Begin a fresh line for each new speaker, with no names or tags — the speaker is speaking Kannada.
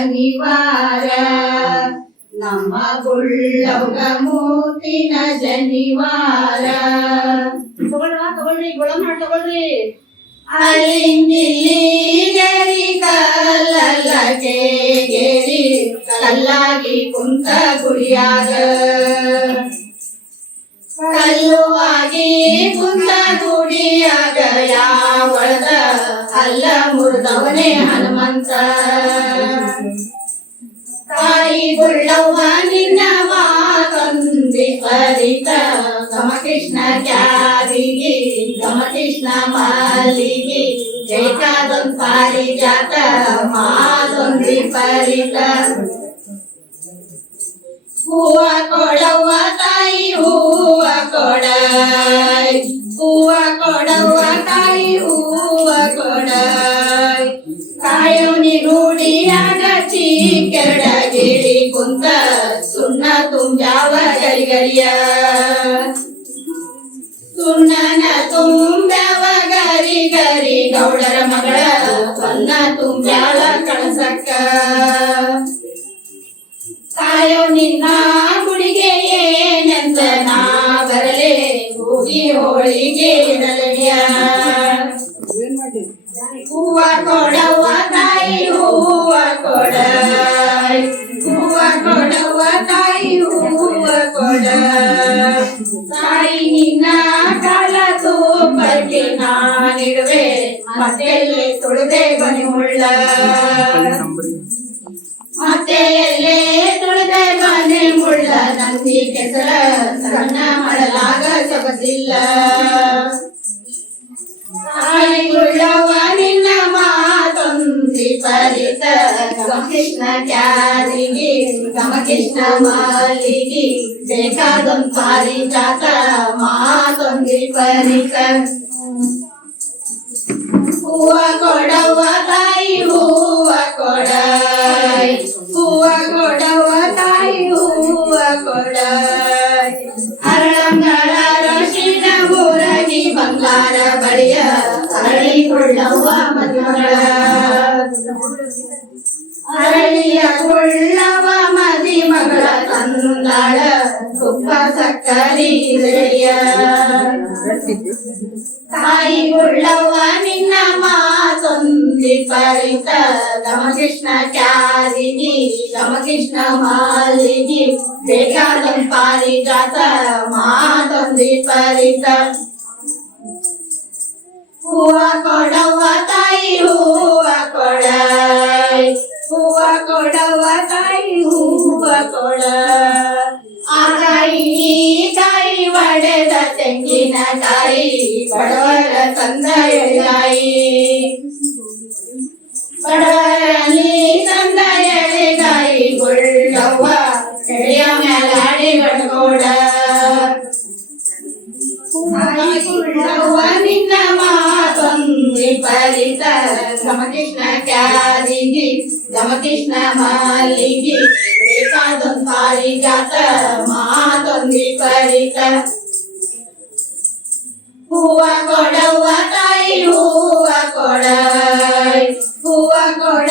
ಶನಿವಾರ ನಮ್ಮ ಗುಳ್ಳವ್ಗ ಮೂತಿನ ಜನಿವಾರ.
ತಗೊಳ್ಳ ತಗೊಳ್ರಿ ಗುಳಮ್ಮ ತಗೊಳ್ರಿ
ಕಲ್ಲಾಗಿ ಕುಂತ ಗುಡಿಯಾಗ ಆಗಿ ಕುಂತ ಗುಡಿಯಾಗ ಯಾವಳದ ಅಲ್ಲ ಮುರಿದವನೇ ಹನುಮಂತ ತಾಯಿ ಗುಳ್ಳವ್ವ ನಿನ್ನ ಮಾತಂದಿ ಪರಿತ ಗಮಕೃಷ್ಣ ಕ್ಯಾರಿಗೆ ಗಮಕೃಷ್ಣ ಮಾಲಿಗೆ ಜೈಕಾದೊಂದ್ ಪಾರಿಜಾತ ಮಾದೊಂದಿ ಪರಿತ ಹೂವ ಕೊಡವ್ವ ತಾಯಿ ಹೂವ ಕೊಡ ಹೂವ ಕೊಡವ್ವ ತಾಯಿ ಹೂವ ಕೊಡ ಕಾಯೋನಿ ರೂಢಿಯಾಗ ಚೀಕೆರಡ ಗಿಳಿ ಕುಂತ ಸುಣ್ಣ ತುಂಬ್ಯಾವ ಗರಿಗರಿಯ. ಸುಣ್ಣನ ತುಂಬ್ಯಾವ ಗರಿ ಗರಿ ಗೌಡರ ಮಗಳ ಬನ್ನ ತುಂಬ್ಯಾಳ ಕಳಸಕ್ಕ. ಕಾಯೋ ನಿನ್ನ ಗುಡಿಗೆ ಏನೆಂದ ನಾ ಬರಲೆ ಹೋಗಿ ಹೋಳಿಗೆ ಇಡಲೆಯ ಹೂವ ಕೊಡವ್ವ ತಾಯಿ, ಹೂವ ಕೊಡ ಹೂವ ಕೊಡವ್ವ ತಾಯಿ, ಹೂವ ಕೊಡ. ತಾಯಿ, ನಿನ್ನ ಕಾಲ ತೋಪಕ್ಕೆ ನಾನಿಡುವೆ. ಮತ್ತೆಲ್ಲಿ ತುಳಿದೆ ಬನಿ ಉಳ್ಳ ಮತ್ತೆ ಎಲ್ಲೇ ತುಳಿದೆ ಮನೆ ಮುಳ್ಳ. ನಂದಿ ಕೆಸರ ಸಣ್ಣ ಮಾಡಲಾಗ ಸೊಗಸಿಲ್ಲ. ಗಮಕೃಷ್ಣ ಕ್ಯಾರಿಗೆ ಗಮಕೃಷ್ಣ ಮಾಲಿಗೆ ಬೇಕಾದೊಂದ್ ಪಾರಿಜಾತ ಮಾತೊಂದಿ ಪರಿತ ಹೂವ ಕೊಡವ್ವ ತಾಯಿ ಹೂವ ಕೊಡ ಹೂವ ಕೊಡವ್ವ ತಾಯಿ ಹೂವ ಕೊಡ ಅರಳಂಗಳ ರಶಿನ ಮೂರಗಿ ಬಂಗಾರ ಬಳಿಯ ಅರಳಿ ಕೊಳ್ಳವ್ವ ಮದುಮಗಳ கொள்ளவ மதிமகள தந்தாட துப்ப சக்கரிலைய தாய் உள்ளவ நின்ன மாதொந்தி பறித்த ரமகிருஷ்ண காரிணி ரமகிருஷ்ண மாலினி பேகாலம் பாரிஜாத மாதொந்தி பறித்த பூவ கொடவ தாய் ಹೂವ ಕೊಡವ್ವ ತಾಯಿ ಹೂವ ಕೊಡ ಆ ತಾಯಿ ತಾಯಿ ಒಡೆದ ತೆಂಗಿನ ಕಾಯಿ ಬಡವರ ತಂದ ಎಳೆಗಾಯಿ ಬಡವರಲ್ಲಿ ತಂದ ಎಳೆಗಾಯಿ ಗುಳ್ಳವ್ವ ಎಳೆಯ ಮೇಲಾಡಿ ಗಡ್ಗೋಡ ಗುಳ್ಳವ್ವ ನಿನ್ನ ಮಾತೊಂದಿ ಪರಿತ ಗಮಕೃಷ್ಣ ಕ್ಯಾರಿಗೆ ಗಮಕೃಷ್ಣ ಮಾಲಿಗೆ ಬೇಕಾದೊಂದ್ ಪಾರಿಜಾತ ಮಾತೊಂದಿ ಪರಿತ ಹೂವ ಕೊಡವ್ವ ತಾಯಿ ಹೂವ ಕೊಡ ಹೂವ ಕೊಡವ್ವ ತಾಯಿ ಹೂವ ಕೊಡ